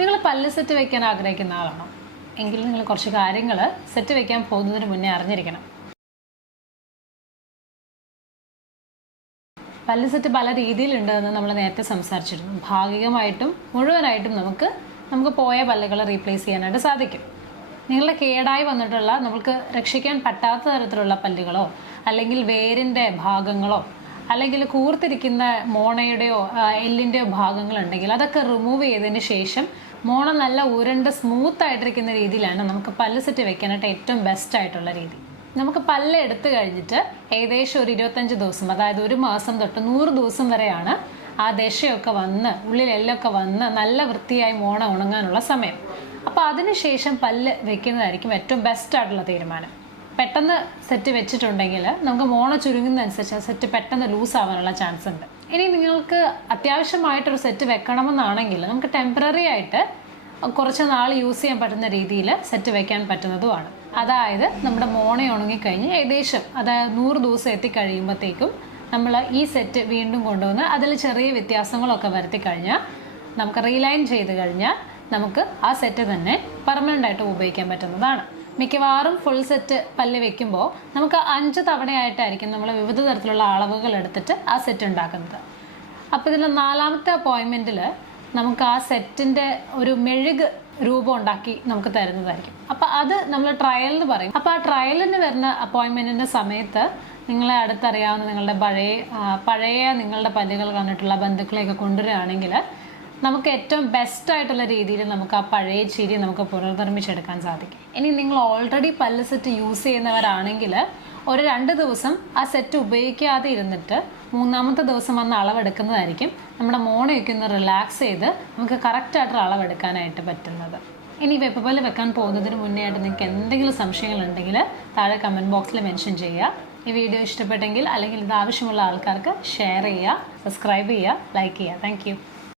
നിങ്ങൾ പല്ല് സെറ്റ് വെക്കാൻ ആഗ്രഹിക്കുന്ന ആളാണോ? എങ്കിൽ നിങ്ങൾ കുറച്ച് കാര്യങ്ങൾ സെറ്റ് വെക്കാൻ പോകുന്നതിന് മുന്നേ അറിഞ്ഞിരിക്കണം. പല്ല് സെറ്റ് പല രീതിയിലുണ്ടെന്ന് നമ്മൾ നേരത്തെ സംസാരിച്ചിരുന്നു. ഭാഗികമായിട്ടും മുഴുവനായിട്ടും നമുക്ക് നമുക്ക് പോയ പല്ലുകളെ റീപ്ലേസ് ചെയ്യാനായിട്ട് സാധിക്കും. നിങ്ങളുടെ കേടായി വന്നിട്ടുള്ള നമുക്ക് രക്ഷിക്കാൻ പറ്റാത്ത തരത്തിലുള്ള പല്ലുകളോ അല്ലെങ്കിൽ വേരിന്റെ ഭാഗങ്ങളോ അല്ലെങ്കിൽ കൂർത്തിരിക്കുന്ന മോണയുടെയോ എല്ലിന്റെയോ ഭാഗങ്ങൾ ഉണ്ടെങ്കിൽ അതൊക്കെ റിമൂവ് ചെയ്തതിന് ശേഷം മോണ നല്ല ഉരുണ്ട് സ്മൂത്ത് ആയിട്ടിരിക്കുന്ന രീതിയിലാണ് നമുക്ക് പല്ല് സെറ്റ് വെക്കാനായിട്ട് ഏറ്റവും ബെസ്റ്റ് ആയിട്ടുള്ള രീതി. നമുക്ക് പല്ല് എടുത്തു കഴിഞ്ഞിട്ട് ഏകദേശം ഒരു ഇരുപത്തഞ്ച് ദിവസം അതായത് ഒരു മാസം തൊട്ട് നൂറ് ദിവസം വരെയാണ് ആ ദശയൊക്കെ വന്ന് ഉള്ളിൽ എല്ലൊക്കെ വന്ന് നല്ല വൃത്തിയായി മോണ ഉണങ്ങാനുള്ള സമയം. അപ്പോൾ അതിനുശേഷം പല്ല് വെക്കുന്നതായിരിക്കും ഏറ്റവും ബെസ്റ്റ് ആയിട്ടുള്ള തീരുമാനം. പെട്ടെന്ന് സെറ്റ് വെച്ചിട്ടുണ്ടെങ്കിൽ നമുക്ക് മോണ ചുരുങ്ങുന്നതനുസരിച്ച് ആ സെറ്റ് പെട്ടെന്ന് ലൂസ് ആവാനുള്ള ചാൻസ് ഉണ്ട്. ഇനി നിങ്ങൾക്ക് അത്യാവശ്യമായിട്ടൊരു സെറ്റ് വെക്കണമെന്നാണെങ്കിൽ നമുക്ക് ടെമ്പററി ആയിട്ട് കുറച്ച് നാൾ യൂസ് ചെയ്യാൻ പറ്റുന്ന രീതിയിൽ സെറ്റ് വെക്കാൻ പറ്റുന്നതുമാണ്. അതായത് നമ്മുടെ മോണ ഉണങ്ങിക്കഴിഞ്ഞ് ഏകദേശം അതായത് നൂറ് ദിവസം എത്തിക്കഴിയുമ്പോഴത്തേക്കും നമ്മൾ ഈ സെറ്റ് വീണ്ടും കൊണ്ടുവന്ന് അതിൽ ചെറിയ വ്യത്യാസങ്ങളൊക്കെ വരുത്തി കഴിഞ്ഞാൽ നമുക്ക് റീലൈൻ ചെയ്ത് കഴിഞ്ഞാൽ നമുക്ക് ആ സെറ്റ് തന്നെ പെർമനന്റ് ആയിട്ട് ഉപയോഗിക്കാൻ പറ്റുന്നതാണ്. മിക്കവാറും ഫുൾ സെറ്റ് പല്ല് വെക്കുമ്പോൾ നമുക്ക് അഞ്ച് തവണയായിട്ടായിരിക്കും നമ്മൾ വിവിധ തരത്തിലുള്ള അളവുകൾ എടുത്തിട്ട് ആ സെറ്റ് ഉണ്ടാക്കുന്നത്. അപ്പോൾ ഇതിൽ നാലാമത്തെ അപ്പോയിൻമെന്റിൽ നമുക്ക് ആ സെറ്റിന്റെ ഒരു മെഴുക് രൂപം ഉണ്ടാക്കി നമുക്ക് തരുന്നതായിരിക്കും. അപ്പോൾ അത് നമ്മൾ ട്രയൽ എന്ന് പറയും. അപ്പോൾ ആ ട്രയലിന് വരുന്ന അപ്പോയിൻമെന്റിന്റെ സമയത്ത് നിങ്ങളെ അടുത്തറിയാവുന്ന നിങ്ങളുടെ പഴയ പഴയ നിങ്ങളുടെ പല്ലുകൾ കണ്ടിട്ടുള്ള ബന്ധുക്കളെയൊക്കെ കൊണ്ടുവരികയാണെങ്കിൽ നമുക്ക് ഏറ്റവും ബെസ്റ്റ് ആയിട്ടുള്ള രീതിയിൽ നമുക്ക് ആ പഴയ ചിരി നമുക്ക് പുനർനിർമ്മിച്ചെടുക്കാൻ സാധിക്കും. ഇനി നിങ്ങൾ ഓൾറെഡി പല്ല് സെറ്റ് യൂസ് ചെയ്യുന്നവരാണെങ്കിൽ ഒരു രണ്ട് ദിവസം ആ സെറ്റ് ഉപയോഗിക്കാതെ ഇരുന്നിട്ട് മൂന്നാമത്തെ ദിവസം വന്ന് അളവെടുക്കുന്നതായിരിക്കും നമ്മുടെ മോണയൊക്കെ ഒന്ന് റിലാക്സ് ചെയ്ത് നമുക്ക് കറക്റ്റായിട്ടുള്ള അളവെടുക്കാനായിട്ട് പറ്റുന്നത്. ഇനി വെപ്പ് പല്ല് വെക്കാൻ പോകുന്നതിന് മുന്നേ ആയിട്ട് നിങ്ങൾക്ക് എന്തെങ്കിലും സംശയങ്ങളുണ്ടെങ്കിൽ താഴെ കമന്റ് ബോക്സിൽ മെൻഷൻ ചെയ്യുക. ഈ വീഡിയോ ഇഷ്ടപ്പെട്ടെങ്കിൽ അല്ലെങ്കിൽ ഇത് ആവശ്യമുള്ള ആൾക്കാർക്ക് ഷെയർ ചെയ്യുക സബ്സ്ക്രൈബ് ചെയ്യുക ലൈക്ക് ചെയ്യുക. താങ്ക്